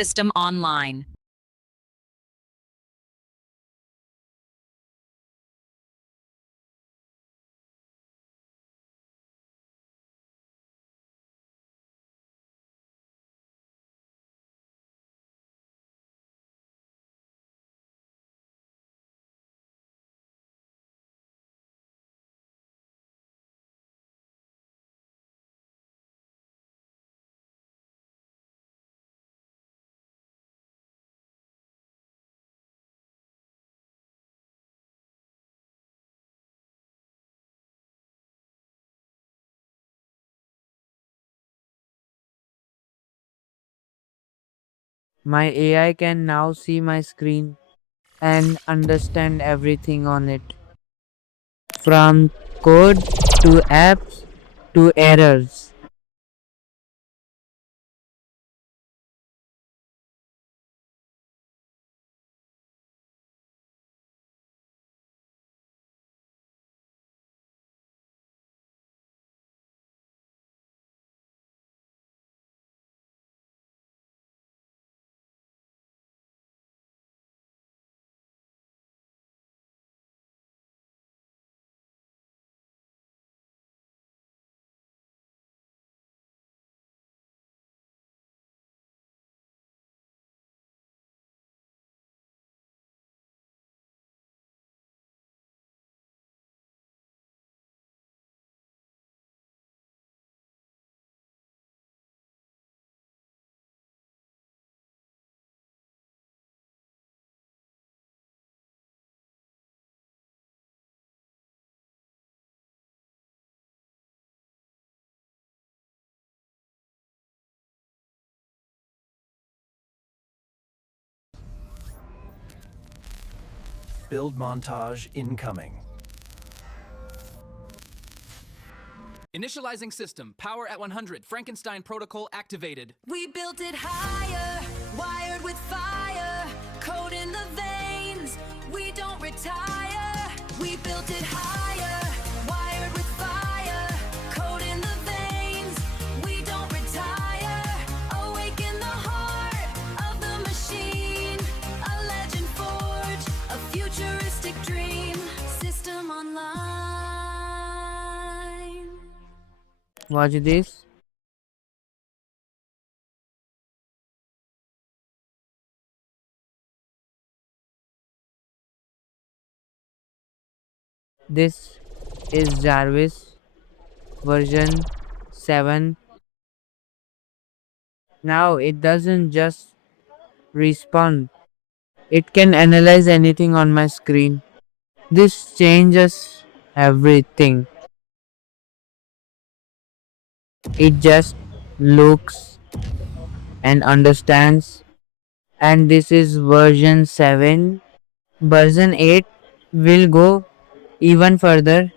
system online. My AI can now see my screen and understand everything on it, from code to apps to errors. Build montage incoming. Initializing system. Power at 100. Frankenstein protocol activated. We built it higher, wired with fire, code in the veins, we don't retire. We built it higher, wired with fire, code in the veins, we don't retire. Awaken the heart of the machine, a legend forge, a futuristic dream, system online. Watch this. This is Jarvis version 7. Now it doesn't just respond, it can analyze anything on my screen. This changes everything. It just looks and understands. And this is version 7. Version 8 will go even further.